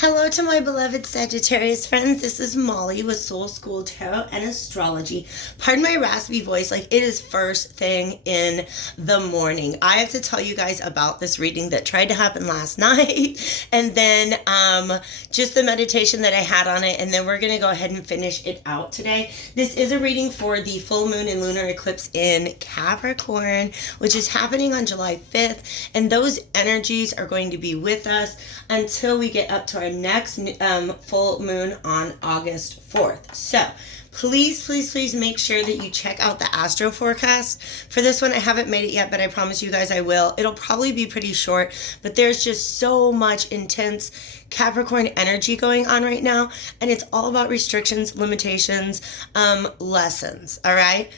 Hello to my beloved Sagittarius friends. This is Molly with Soul School Tarot and Astrology. Pardon my raspy voice, like it is first thing in the morning. I have to tell you guys about this reading that tried to happen last night and then just the meditation that I had on it, and then we're going to go ahead and finish it out today. This is a reading for the full moon and lunar eclipse in Capricorn, which is happening on July 5th, and those energies are going to be with us until we get up to our next full moon on August 4th. So please make sure that you check out the astro forecast for this one. I haven't made it yet, but I promise you guys I will. It'll probably be pretty short, but there's just so much intense Capricorn energy going on right now, and it's all about restrictions, limitations, lessons. All right.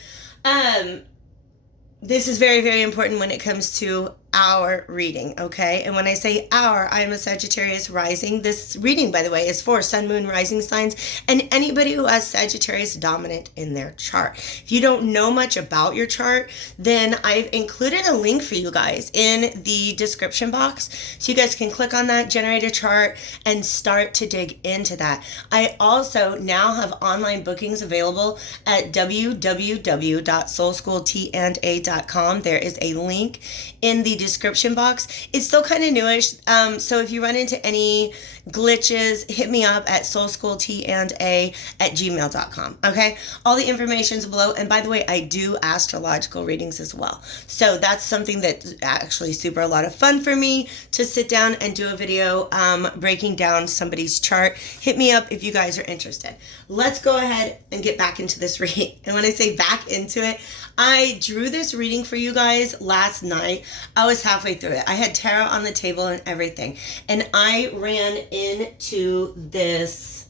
This is very important when it comes to our reading, okay? And when I say our, I am a Sagittarius rising. This reading, by the way, is for sun, moon, rising signs and anybody who has Sagittarius dominant in their chart. If you don't know much about your chart, then I've included a link for you guys in the description box so you guys can click on that, generate a chart, and start to dig into that. I also now have online bookings available at www.soulschooltanda.com. There is a link in the description box. It's still kind of newish, so if you run into any glitches, hit me up at soulschooltanda@gmail.com. okay, all the information's below. And by the way, I do astrological readings as well, so that's something that's actually super a lot of fun for me to sit down and do a video breaking down somebody's chart. Hit me up if you guys are interested. Let's go ahead and get back into this reading. And when I say back into it, I drew this reading for you guys last night. I was halfway through it. I had tarot on the table and everything. And I ran into this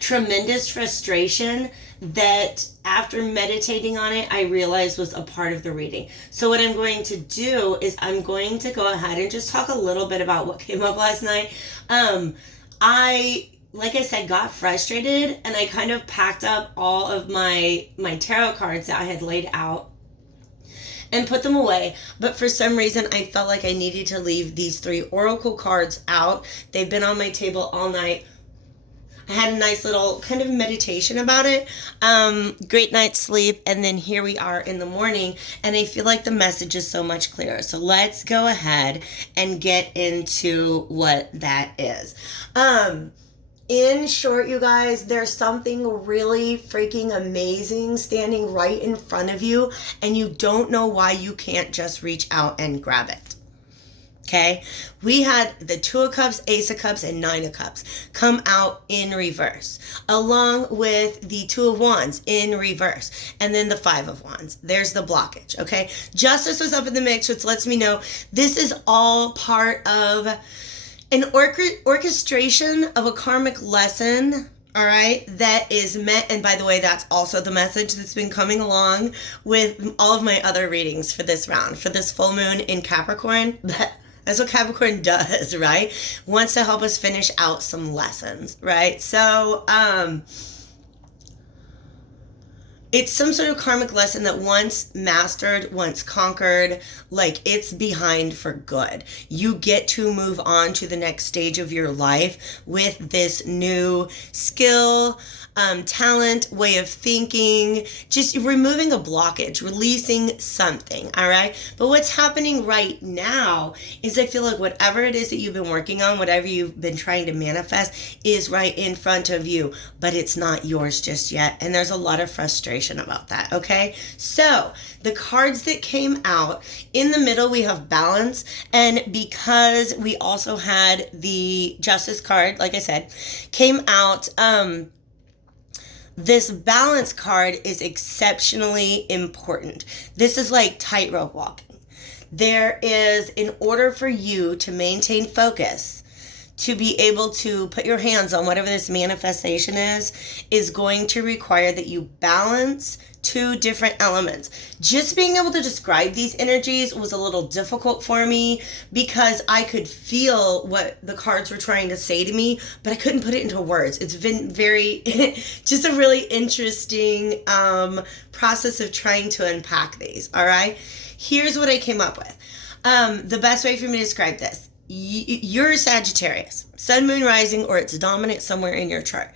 tremendous frustration that after meditating on it, I realized was a part of the reading. So what I'm going to do is I'm going to go ahead and just talk a little bit about what came up last night. Like I said, got frustrated, and I kind of packed up all of my tarot cards that I had laid out and put them away. But for some reason, I felt like I needed to leave these 3 oracle cards out. They've been on my table all night. I had a nice little kind of meditation about it. Great night's sleep. And then here we are in the morning, and I feel like the message is so much clearer. So let's go ahead and get into what that is. In short, you guys, there's something really freaking amazing standing right in front of you, and you don't know why you can't just reach out and grab it. Okay? We had the 2 of Cups, Ace of Cups, and 9 of Cups come out in reverse, along with the 2 of Wands in reverse, and then the 5 of Wands. There's the blockage, okay? Justice was up in the mix, which lets me know this is all part of an orchestration of a karmic lesson, all right, that is meant, and by the way, that's also the message that's been coming along with all of my other readings for this round, for this full moon in Capricorn. That's what Capricorn does, right? Wants to help us finish out some lessons, right? So, it's some sort of karmic lesson that once mastered, once conquered, like it's behind for good. You get to move on to the next stage of your life with this new skill, talent, way of thinking, just removing a blockage, releasing something, all right? But what's happening right now is I feel like whatever it is that you've been working on, whatever you've been trying to manifest is right in front of you, but it's not yours just yet. And there's a lot of frustration about that, okay? So the cards that came out, in the middle we have balance, and because we also had the Justice card, like I said, came out, this balance card is exceptionally important. This is like tightrope walking. There is, in order for you to maintain focus, to be able to put your hands on whatever this manifestation is going to require that you balance 2 different elements. Just being able to describe these energies was a little difficult for me because I could feel what the cards were trying to say to me, but I couldn't put it into words. It's been very, just a really interesting process of trying to unpack these, all right? Here's what I came up with. The best way for me to describe this. you're a Sagittarius, sun, moon, rising, or it's dominant somewhere in your chart.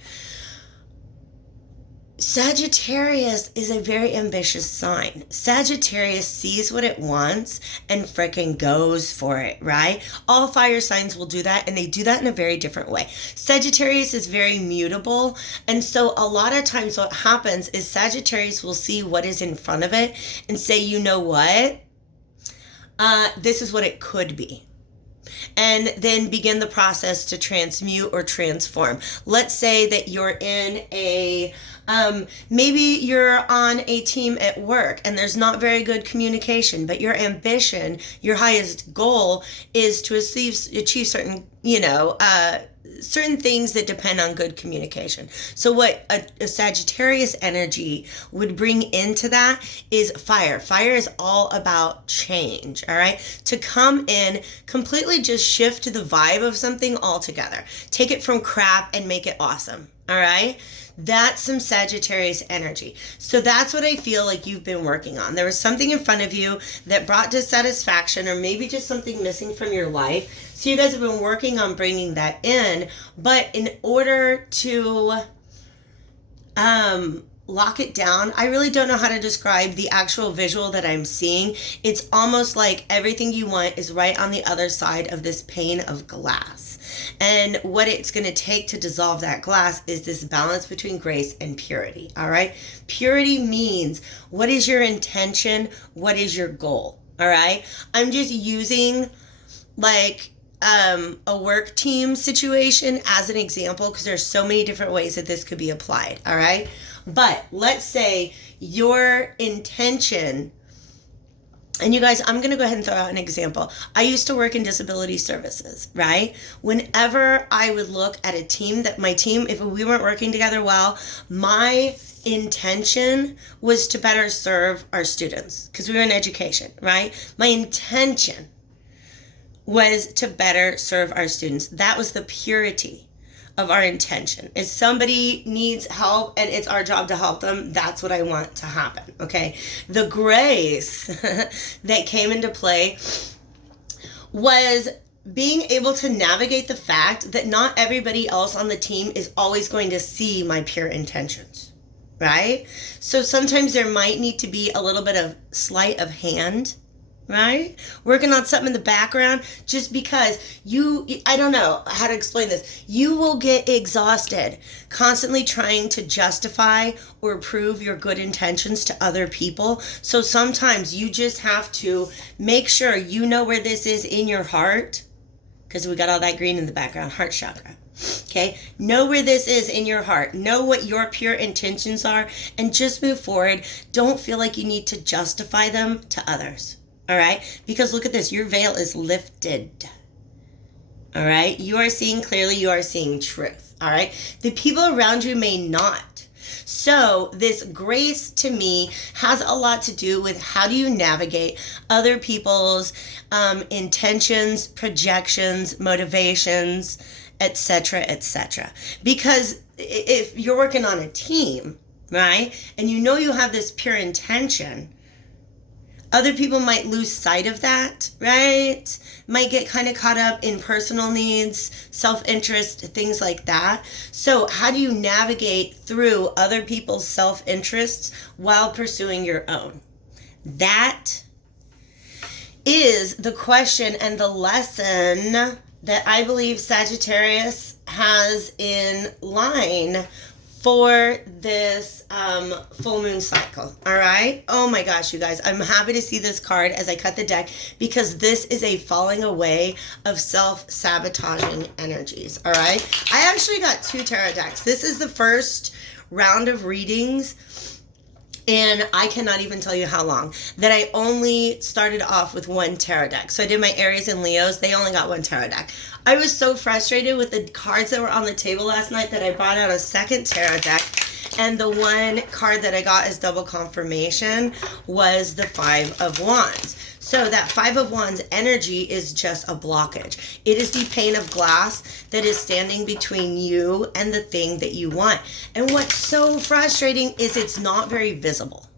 Sagittarius is a very ambitious sign. Sagittarius sees what it wants and freaking goes for it, right? All fire signs will do that, and they do that in a very different way. Sagittarius is very mutable, and so a lot of times what happens is Sagittarius will see what is in front of it and say, you know what? This is what it could be. And then begin the process to transmute or transform. Let's say that you're in a maybe you're on a team at work and there's not very good communication, but your ambition, your highest goal is to achieve certain, certain things that depend on good communication. So what a Sagittarius energy would bring into that is fire. Fire is all about change, all right? To come in, completely just shift the vibe of something altogether. Take it from crap and make it awesome, all right? That's some Sagittarius energy. So that's what I feel like you've been working on. There was something in front of you that brought dissatisfaction, or maybe just something missing from your life. So you guys have been working on bringing that in, but in order to lock it down, I really don't know how to describe the actual visual that I'm seeing. It's almost like everything you want is right on the other side of this pane of glass. And what it's going to take to dissolve that glass is this balance between grace and purity, all right? Purity means, what is your intention? What is your goal, all right? I'm just using like a work team situation as an example because there's so many different ways that this could be applied, all right? But let's say your intention, and you guys, I'm going to go ahead and throw out an example. I used to work in disability services, right? Whenever I would look at a team, that my team, if we weren't working together well, my intention was to better serve our students because we were in education, right? My intention was to better serve our students. That was the purity of our intention. If somebody needs help and it's our job to help them, that's what I want to happen, okay? The grace that came into play was being able to navigate the fact that not everybody else on the team is always going to see my pure intentions, right? So sometimes there might need to be a little bit of sleight of hand, right? Working on something in the background, just because I don't know how to explain this. You will get exhausted constantly trying to justify or prove your good intentions to other people. So sometimes you just have to make sure you know where this is in your heart, because we got all that green in the background, heart chakra. Okay, know where this is in your heart. Know what your pure intentions are and just move forward. Don't feel like you need to justify them to others. All right, because look at this, your veil is lifted. All right, you are seeing clearly, you are seeing truth. All right, the people around you may not. So this grace to me has a lot to do with how do you navigate other people's intentions, projections, motivations, etc., etc. Because if you're working on a team, right, and you know you have this pure intention, other people might lose sight of that, right? Might get kind of caught up in personal needs, self-interest, things like that. So how do you navigate through other people's self-interests while pursuing your own? That is the question and the lesson that I believe Sagittarius has in line for this full moon cycle, all right? Oh my gosh, you guys, I'm happy to see this card as I cut the deck because this is a falling away of self-sabotaging energies, all right? I actually got 2 tarot decks. This is the first round of readings, and I cannot even tell you how long, that I only started off with 1 tarot deck. So I did my Aries and Leos. They only got 1 tarot deck. I was so frustrated with the cards that were on the table last night that I brought out a second tarot deck. And the one card that I got as double confirmation was the 5 of Wands. So that 5 of Wands energy is just a blockage. It is the pane of glass that is standing between you and the thing that you want. And what's so frustrating is it's not very visible.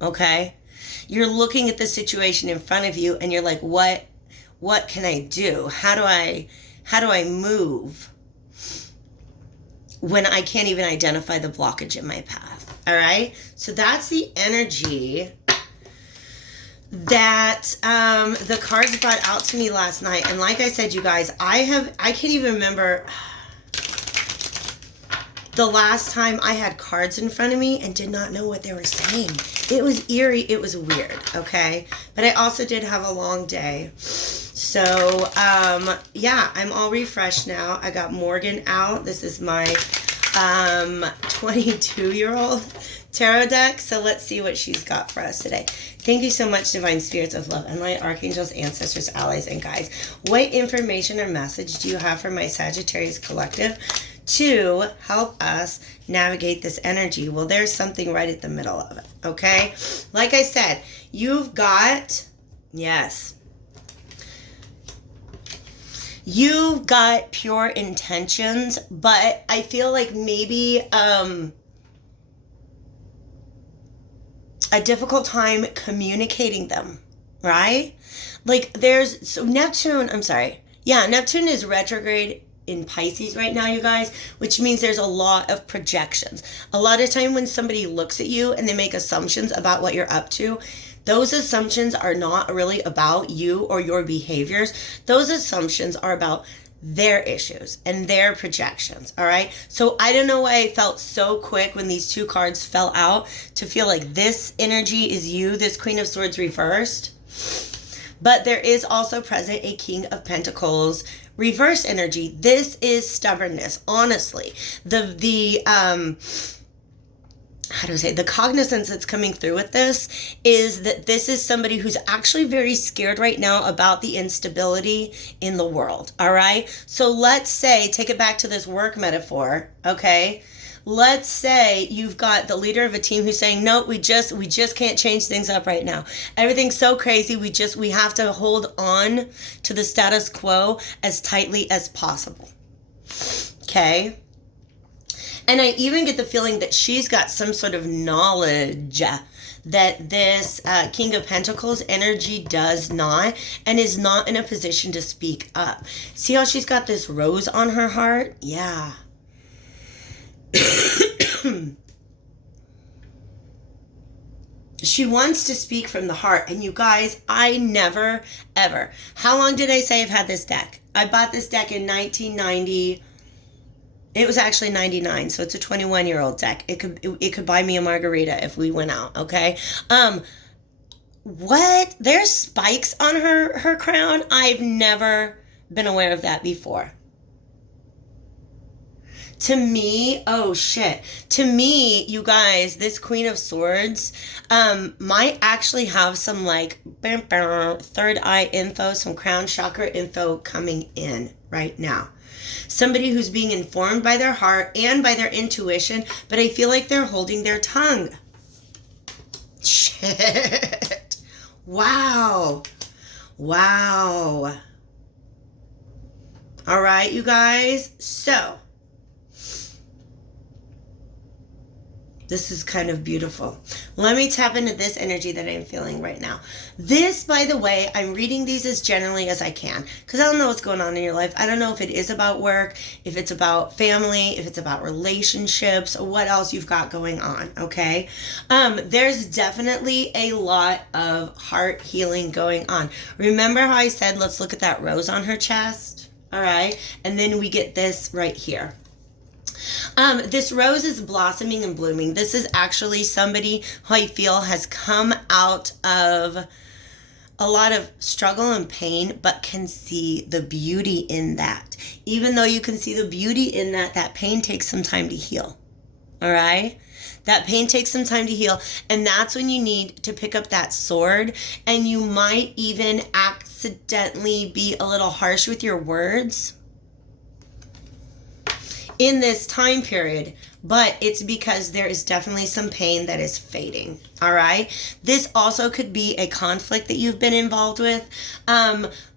Okay? You're looking at the situation in front of you and you're like, what What can I do? How do I move when I can't even identify the blockage in my path? All right. So that's the energy that the cards brought out to me last night. And like I said, you guys, I can't even remember the last time I had cards in front of me and did not know what they were saying. It was eerie. It was weird. Okay. But I also did have a long day. So, yeah, I'm all refreshed now. I got Morgan out. This is my 22-year-old tarot deck. So let's see what she's got for us today. Thank you so much, Divine Spirits of Love and my archangels, ancestors, allies, and guides. What information or message do you have for my Sagittarius collective to help us navigate this energy? Well, there's something right at the middle of it, okay? Like I said, you've got, yes, you've got pure intentions, but I feel like maybe a difficult time communicating them, right? Like Neptune is retrograde in Pisces right now, you guys, which means there's a lot of projections. A lot of time when somebody looks at you and they make assumptions about what you're up to, those assumptions are not really about you or your behaviors. Those assumptions are about their issues and their projections, all right? So I don't know why I felt so quick when these two cards fell out to feel like this energy is you, this Queen of Swords reversed. But there is also present a King of Pentacles reverse energy. This is stubbornness, honestly. The cognizance that's coming through with this is that this is somebody who's actually very scared right now about the instability in the world, all right? So let's say, take it back to this work metaphor, okay? Let's say you've got the leader of a team who's saying, no, we just can't change things up right now. Everything's so crazy, we have to hold on to the status quo as tightly as possible, okay? And I even get the feeling that she's got some sort of knowledge that this King of Pentacles energy does not, and is not in a position to speak up. See how she's got this rose on her heart? Yeah. She wants to speak from the heart. And you guys, I never, ever. How long did I say I've had this deck? I bought this deck in 1990. It was actually 99, so it's a 21-year-old deck. It could buy me a margarita if we went out, okay? What? There's spikes on her crown? I've never been aware of that before. To me, oh shit. To me, you guys, this Queen of Swords might actually have some like third eye info, some crown chakra info coming in right now. Somebody who's being informed by their heart and by their intuition, but I feel like they're holding their tongue. Shit. Wow. Wow. All right, you guys. So, this is kind of beautiful. Let me tap into this energy that I'm feeling right now. This, by the way, I'm reading these as generally as I can because I don't know what's going on in your life. I don't know if it is about work, if it's about family, if it's about relationships, or what else you've got going on, okay? There's definitely a lot of heart healing going on. Remember how I said, let's look at that rose on her chest? All right. And then we get this right here. This rose is blossoming and blooming. This is actually somebody who I feel has come out of a lot of struggle and pain, but can see the beauty in that. Even though you can see the beauty in that, that pain takes some time to heal. All right? That pain takes some time to heal. And that's when you need to pick up that sword. And you might even accidentally be a little harsh with your words in this time period. but it's because there is definitely some pain that is fading. All right. This also could be a conflict that you've been involved with.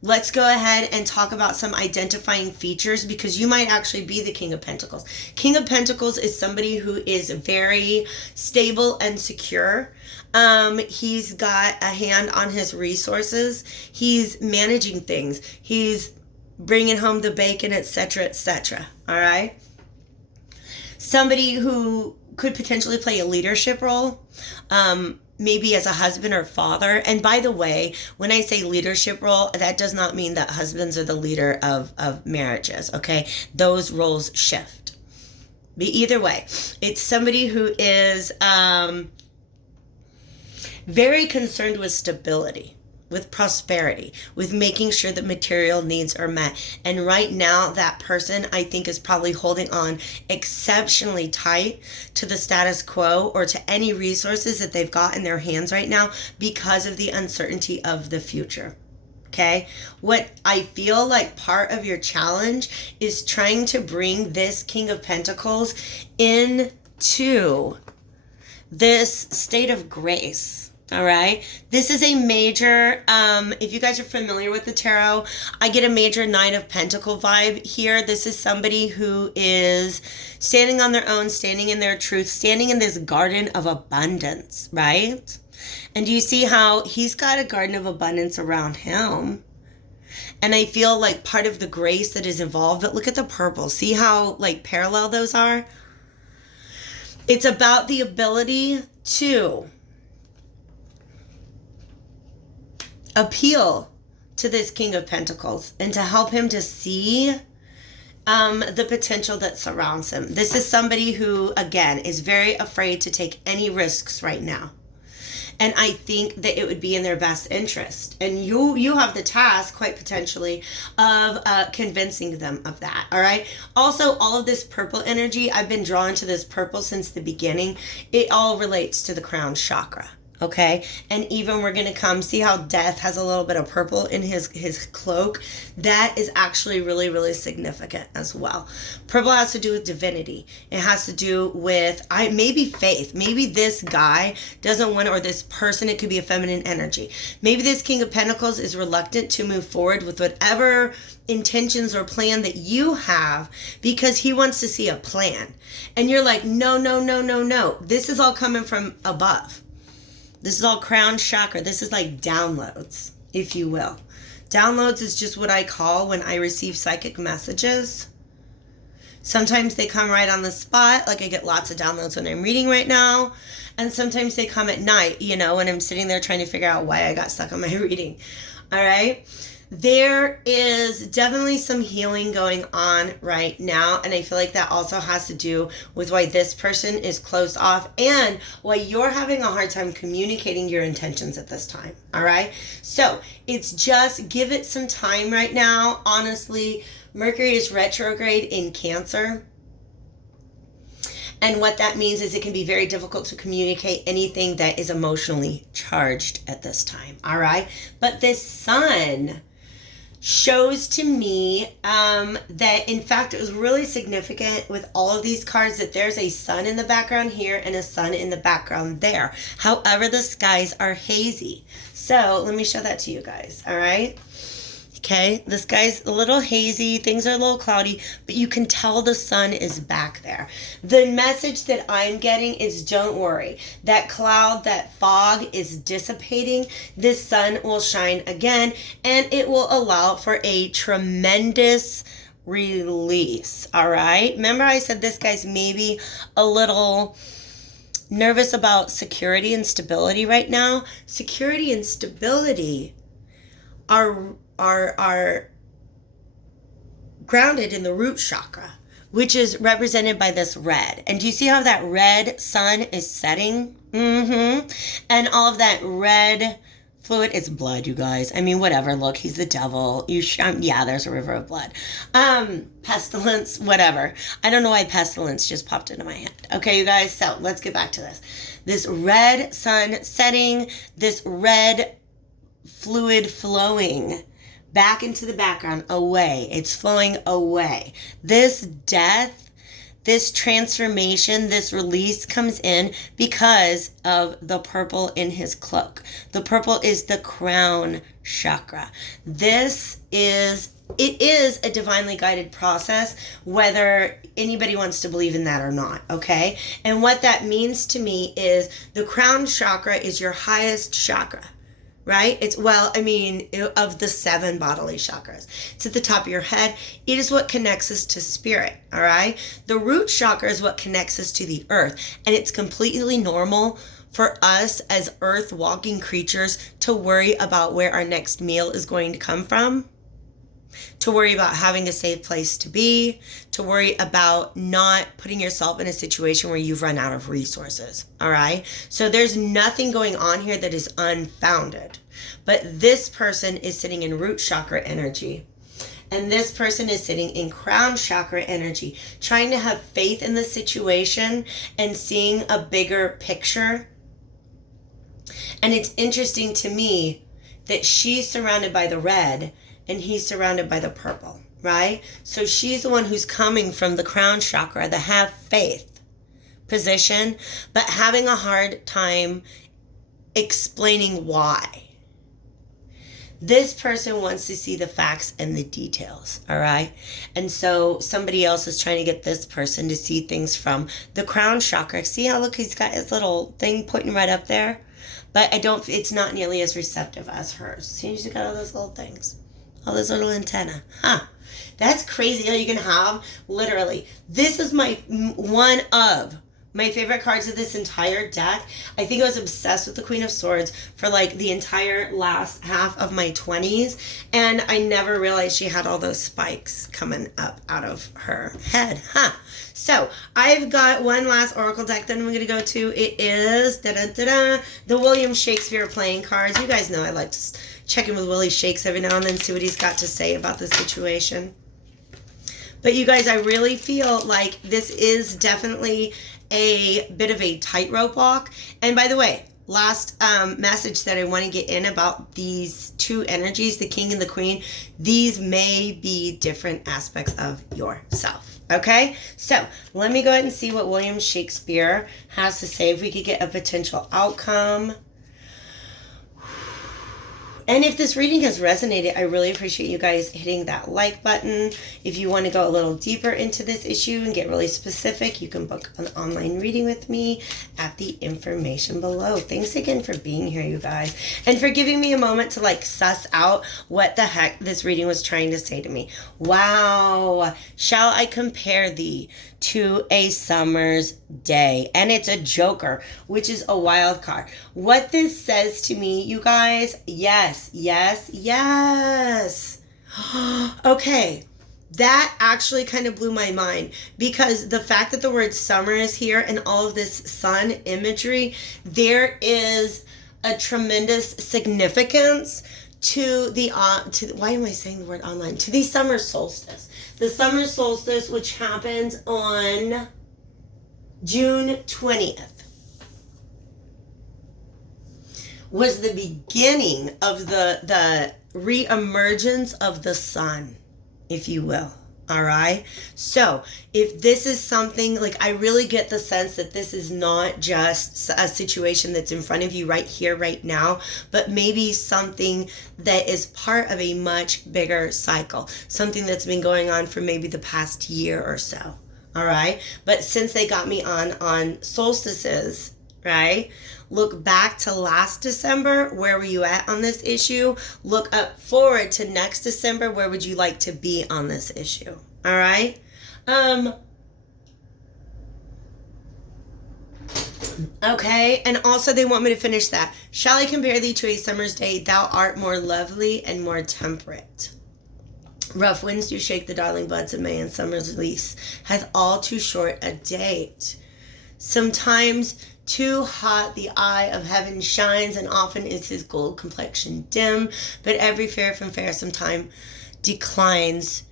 Let's go ahead and talk about some identifying features, because you might actually be the King of Pentacles. King of Pentacles is somebody who is very stable and secure. He's got a hand on his resources. He's managing things. He's bringing home the bacon, etc., etc. All right. Somebody who could potentially play a leadership role, maybe as a husband or father. And by the way, when I say leadership role, that does not mean that husbands are the leader of marriages, okay? Those roles shift. But either way, it's somebody who is very concerned with stability, with prosperity, with making sure that material needs are met. And right now, that person, I think, is probably holding on exceptionally tight to the status quo or to any resources that they've got in their hands right now because of the uncertainty of the future. Okay? What I feel like part of your challenge is trying to bring this King of Pentacles into this state of grace. All right. This is a major, if you guys are familiar with the tarot, I get a major Nine of Pentacle vibe here. This is somebody who is standing on their own, standing in their truth, standing in this garden of abundance, right? And do you see how he's got a garden of abundance around him? And I feel like part of the grace that is involved, but look at the purple. See how like parallel those are? It's about the ability to appeal to this King of Pentacles and to help him to see the potential that surrounds him. This is somebody who, again, is very afraid to take any risks right now. And I think that it would be in their best interest. And you have the task, quite potentially, of convincing them of that, all right? Also, all of this purple energy, I've been drawn to this purple since the beginning. It all relates to the crown chakra. Okay, and even we're going to come see how Death has a little bit of purple in his cloak. That is actually really, really significant as well. Purple has to do with divinity. It has to do with maybe faith. Maybe this guy doesn't want, or this person, it could be a feminine energy. Maybe this King of Pentacles is reluctant to move forward with whatever intentions or plan that you have because he wants to see a plan. And you're like, no, no, no, no, no. This is all coming from above. This is all crown chakra. This is like downloads, if you will. Downloads is just what I call when I receive psychic messages. Sometimes they come right on the spot. Like I get lots of downloads when I'm reading right now. And sometimes they come at night, you know, when I'm sitting there trying to figure out why I got stuck on my reading. All right. There is definitely some healing going on right now. And I feel like that also has to do with why this person is closed off and why you're having a hard time communicating your intentions at this time. All right. So it's just give it some time right now. Honestly, Mercury is retrograde in Cancer. And what that means is it can be very difficult to communicate anything that is emotionally charged at this time. All right. But this sun shows to me that, in fact, it was really significant with all of these cards that there's a sun in the background here and a sun in the background there. However, the skies are hazy. So let me show that to you guys. All right. Okay, the sky's a little hazy, things are a little cloudy, but you can tell the sun is back there. The message that I'm getting is don't worry. That cloud, that fog is dissipating. This sun will shine again, and it will allow for a tremendous release, all right? Remember I said this guy's maybe a little nervous about security and stability right now? Security and stability are grounded in the root chakra, which is represented by this red. And do you see how that red sun is setting? And all of that red fluid is blood, you guys. I mean, whatever. Look, he's the devil. Yeah, there's a river of blood. Pestilence, whatever. I don't know why pestilence just popped into my head. Okay, you guys. So let's get back to this. This red sun setting, this red fluid flowing back into the background, away. It's flowing away. This death, this transformation, this release comes in because of the purple in his cloak. The purple is the crown chakra. It is a divinely guided process, whether anybody wants to believe in that or not, okay? And what that means to me is the crown chakra is your highest chakra, right? Of the 7 bodily chakras. It's at the top of your head. It is what connects us to spirit, all right? The root chakra is what connects us to the earth, and it's completely normal for us as earth-walking creatures to worry about where our next meal is going to come from, to worry about having a safe place to be, to worry about not putting yourself in a situation where you've run out of resources, all right? So there's nothing going on here that is unfounded. But this person is sitting in root chakra energy. And this person is sitting in crown chakra energy, trying to have faith in the situation and seeing a bigger picture. And it's interesting to me that she's surrounded by the red and he's surrounded by the purple, right? So she's the one who's coming from the crown chakra, the have faith position, but having a hard time explaining why. This person wants to see the facts and the details, all right? And so somebody else is trying to get this person to see things from the crown chakra. See how, look, he's got his little thing pointing right up there? But it's not nearly as receptive as hers. See, she's got all those little things. All those little antenna. That's crazy how you can have, literally. This is one of my favorite cards of this entire deck. I think I was obsessed with the Queen of Swords for like the entire last half of my 20s. And I never realized she had all those spikes coming up out of her head. So I've got one last Oracle deck that I'm going to go to. It is the William Shakespeare playing cards. You guys know I like to check in with Willie Shakes every now and then, see what he's got to say about the situation. But you guys, I really feel like this is definitely a bit of a tightrope walk. And by the way, last message that I want to get in about these two energies, the king and the queen, these may be different aspects of yourself. Okay, so let me go ahead and see what William Shakespeare has to say, if we could get a potential outcome. And if this reading has resonated, I really appreciate you guys hitting that like button. If you want to go a little deeper into this issue and get really specific, you can book an online reading with me at the information below. Thanks again for being here, you guys. And for giving me a moment to like suss out what the heck this reading was trying to say to me. Wow. Shall I compare thee to a summer's day? And it's a joker, which is a wild card. What this says to me, you guys, yes. Okay, that actually kind of blew my mind, because the fact that the word summer is here and all of this sun imagery, there is a tremendous significance to the why am I saying the word online? To the summer solstice. The summer solstice, which happens on June 20th. Was the beginning of the re-emergence of the sun, if you will. All right. So if this is something, like, I really get the sense that this is not just a situation that's in front of you right here, right now, but maybe something that is part of a much bigger cycle, something that's been going on for maybe the past year or so. All right. But since they got me on solstices, right? Look back to last December. Where were you at on this issue? Look up forward to next December. Where would you like to be on this issue? All right. Okay. And also they want me to finish that. Shall I compare thee to a summer's day? Thou art more lovely and more temperate. Rough winds do shake the darling buds of May, and summer's lease hath all too short a date. Sometimes too hot the eye of heaven shines, and often is his gold complexion dim. But every fair from fair sometime declines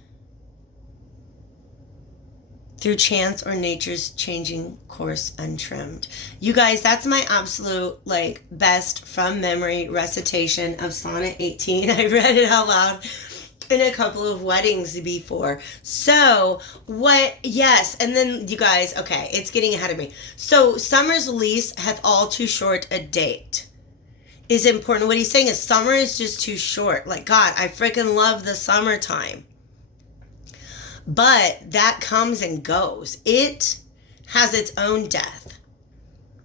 through chance or nature's changing course untrimmed. You guys, that's my absolute, like, best from memory recitation of Sonnet 18. I read it out loud. been a couple of weddings before. So yes, and then you guys, okay, it's getting ahead of me. So summer's lease hath all too short a date is important. What he's saying is summer is just too short. Like, God, I freaking love the summertime. But that comes and goes. It has its own death.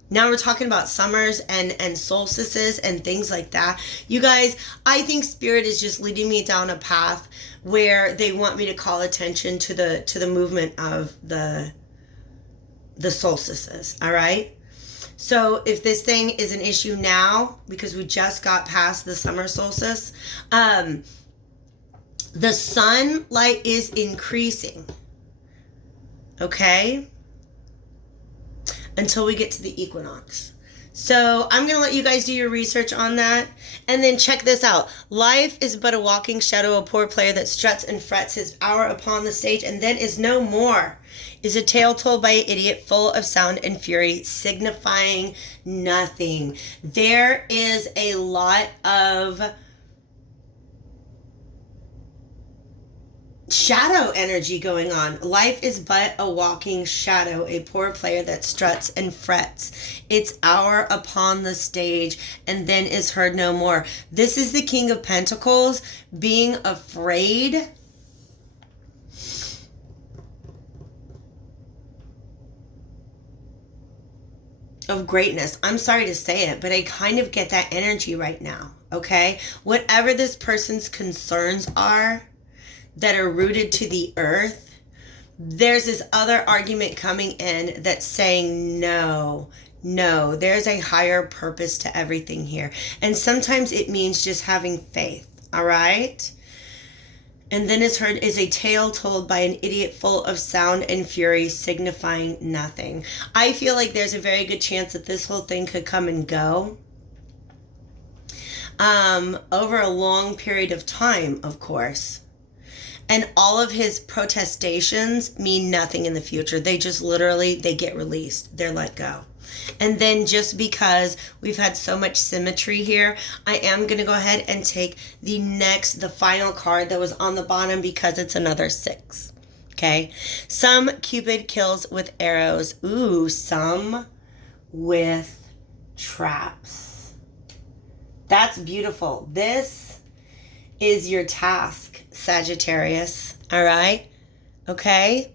Now we're talking about summers and solstices and things like that. You guys, I think Spirit is just leading me down a path where they want me to call attention to the movement of the solstices, all right? So if this thing is an issue now, because we just got past the summer solstice, the sunlight is increasing, okay? Until we get to the equinox. So I'm going to let you guys do your research on that. And then check this out. Life is but a walking shadow, a poor player that struts and frets his hour upon the stage and then is no more. Is a tale told by an idiot full of sound and fury, signifying nothing. There is a lot of shadow energy going on. Life is but a walking shadow, a poor player that struts and frets its hour upon the stage and then is heard no more. This is the King of Pentacles being afraid of greatness. I'm sorry to say it, but I kind of get that energy right now, okay? Whatever this person's concerns are, that are rooted to the earth, there's this other argument coming in that's saying no, there's a higher purpose to everything here. And sometimes it means just having faith, all right? And then is heard is a tale told by an idiot full of sound and fury, signifying nothing. I feel like there's a very good chance that this whole thing could come and go over a long period of time, of course. And all of his protestations mean nothing in the future. They just literally, they get released. They're let go. And then just because we've had so much symmetry here, I am going to go ahead and take the final card that was on the bottom because it's another 6. Okay. Some Cupid kills with arrows. Ooh, some with traps. That's beautiful. This is your task, Sagittarius. All right? Okay?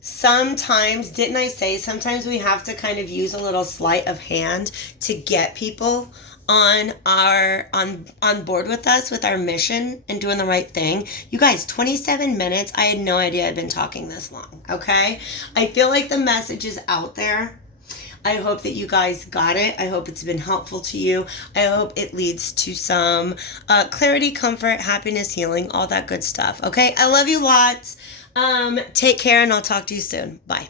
Sometimes, didn't I say, sometimes we have to kind of use a little sleight of hand to get people on board with us, with our mission and doing the right thing. You guys, 27 minutes. I had no idea I'd been talking this long. Okay? I feel like the message is out there. I hope that you guys got it. I hope it's been helpful to you. I hope it leads to some clarity, comfort, happiness, healing, all that good stuff. Okay? I love you lots. Take care, and I'll talk to you soon. Bye.